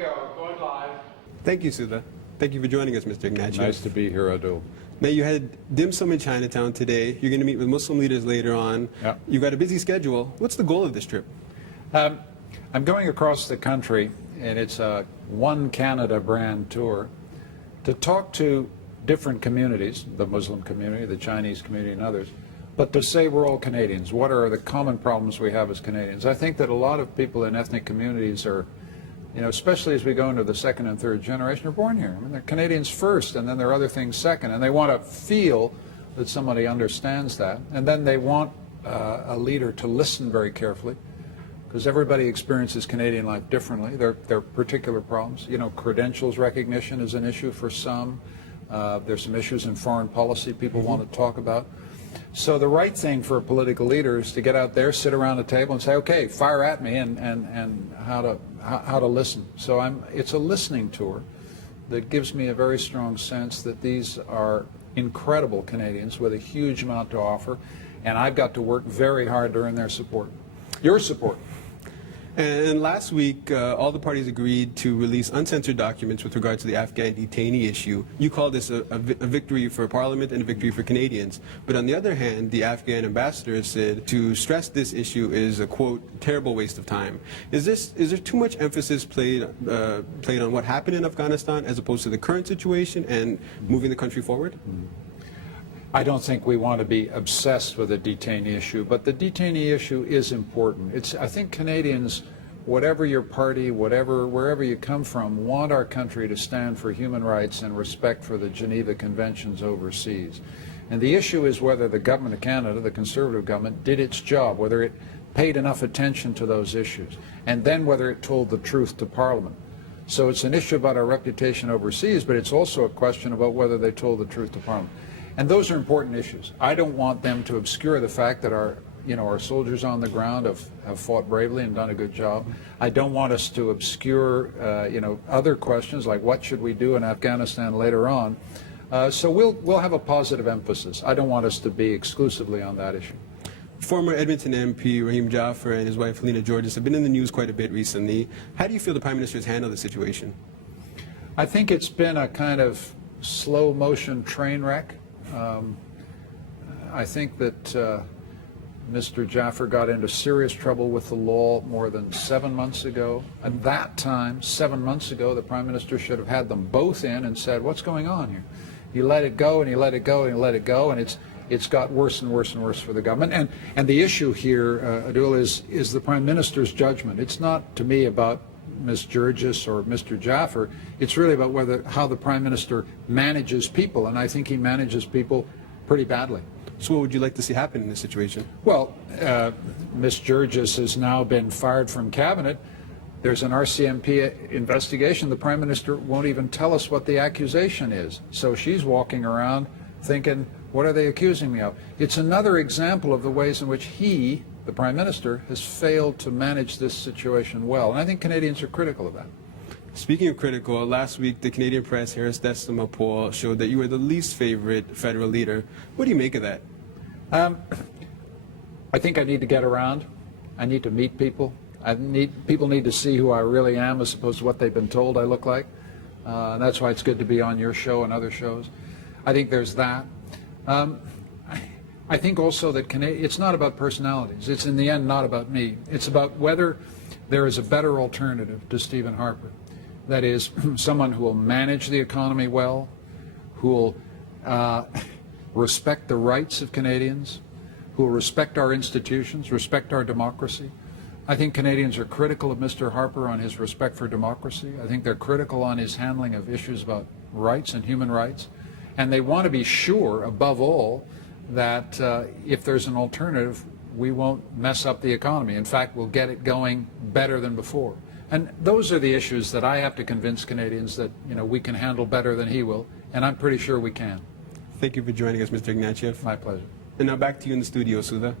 go. Going live. Thank you, Sudha. Thank you for joining us, Mr. Ignatieff. Nice to be here, Aadel. Now, you had dim sum in Chinatown today. You're going to meet with Muslim leaders later on. Yeah. You've got a busy schedule. What's the goal of this trip? I'm going across the country, and it's a One Canada brand tour, to talk to different communities, the Muslim community, the Chinese community, and others, but to say we're all Canadians. What are the common problems we have as Canadians? I think that a lot of people in ethnic communities are, especially as we go into the second and third generation, are born here. I mean, they're Canadians first, and then there are other things second, and they want to feel that somebody understands that, and then they want a leader to listen very carefully, because everybody experiences Canadian life differently. There are particular problems. Credentials recognition is an issue for some. There's some issues in foreign policy people want to talk about. So the right thing for a political leader is to get out there, sit around a table and say, okay, fire at me, and how to listen. So it's a listening tour that gives me a very strong sense that these are incredible Canadians with a huge amount to offer, and I've got to work very hard to earn their support, your support. And last week, all the parties agreed to release uncensored documents with regard to the Afghan detainee issue. You call this a victory for Parliament and a victory for Canadians. But on the other hand, the Afghan ambassador said to stress this issue is a, quote, terrible waste of time. Is there too much emphasis played on what happened in Afghanistan as opposed to the current situation and moving the country forward? I don't think we want to be obsessed with the detainee issue, but the detainee issue is important. I think Canadians, whatever your party, wherever you come from, want our country to stand for human rights and respect for the Geneva Conventions overseas. And the issue is whether the government of Canada, the Conservative government, did its job, whether it paid enough attention to those issues, and then whether it told the truth to Parliament. So it's an issue about our reputation overseas, but it's also a question about whether they told the truth to Parliament. And those are important issues. I don't want them to obscure the fact that our soldiers on the ground have fought bravely and done a good job. I don't want us to obscure, other questions like what should we do in Afghanistan later on. So we'll have a positive emphasis. I don't want us to be exclusively on that issue. Former Edmonton MP Raheem Jaffar and his wife Helena Georges have been in the news quite a bit recently. How do you feel the Prime Minister has handled the situation? I think it's been a kind of slow motion train wreck. I think that Mr. Jaffar got into serious trouble with the law more than 7 months ago. At that time, 7 months ago, the Prime Minister should have had them both in and said, what's going on here? He let it go, and he let it go, and he let it go, and it's got worse and worse and worse for the government. And the issue here, Aadel, is the Prime Minister's judgment. It's not, to me, about Ms. Georges or Mr. Jaffar. It's really about how the Prime Minister manages people, and I think he manages people pretty badly. So what would you like to see happen in this situation? Well, Ms. Georges has now been fired from Cabinet. There's an RCMP investigation. The Prime Minister won't even tell us what the accusation is. So she's walking around thinking, what are they accusing me of? It's another example of the ways in which he, the Prime Minister, has failed to manage this situation well. And I think Canadians are critical of that. Speaking of critical, last week the Canadian Press Harris Decima poll showed that you were the least favorite federal leader. What do you make of that? I think I need to get around. I need to meet people. People need to see who I really am as opposed to what they've been told I look like. And that's why it's good to be on your show and other shows. I think there's that. I think also that it's not about personalities. It's in the end not about me. It's about whether there is a better alternative to Stephen Harper. That is, someone who will manage the economy well, who will respect the rights of Canadians, who will respect our institutions, respect our democracy. I think Canadians are critical of Mr. Harper on his respect for democracy. I think they're critical on his handling of issues about rights and human rights. And they want to be sure, above all, that if there's an alternative, we won't mess up the economy. In fact, we'll get it going better than before. And those are the issues that I have to convince Canadians that we can handle better than he will, and I'm pretty sure we can. Thank you for joining us, Mr. Ignatieff. My pleasure. And now back to you in the studio, Sudha.